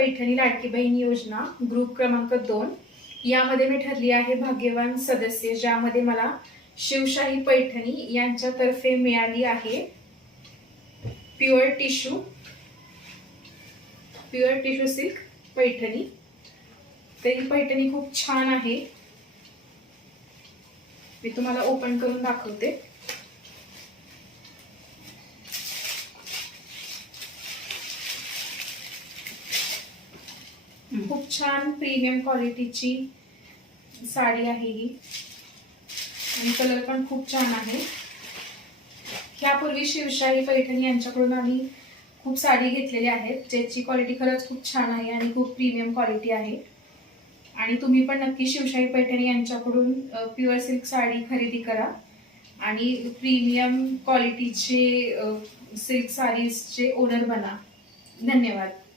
पैठणी लाडकी बहीण योजना ग्रुप क्रमांक दोन यामध्ये मी ठरली आहे भाग्यवान सदस्य ज्यामध्ये मला शिवशाही पैठणी यांच्यातर्फे मिळाली आहे pure tissue pure tissue silk Paithani तर पैठणी खूप छान आहे मी तुम्हाला ओपन करून दाखवते खूप छान प्रीमियम क्वालिटीची साडी आहे ही आणि कलर पण खूप छान आहे ह्यापूर्वी शिवशाही पैठणी यांच्याकडून आम्ही खूप साडी घेतलेली आहेत ज्याची क्वालिटी खरंच खूप छान आहे आणि खूप प्रीमियम क्वालिटी आहे आणि तुम्ही पण नक्की शिवशाही पैठणी यांच्याकडून प्युअर सिल्क साडी खरेदी करा आणि प्रीमियम क्वालिटीचे सिल्क साडीजचे ओनर बना धन्यवाद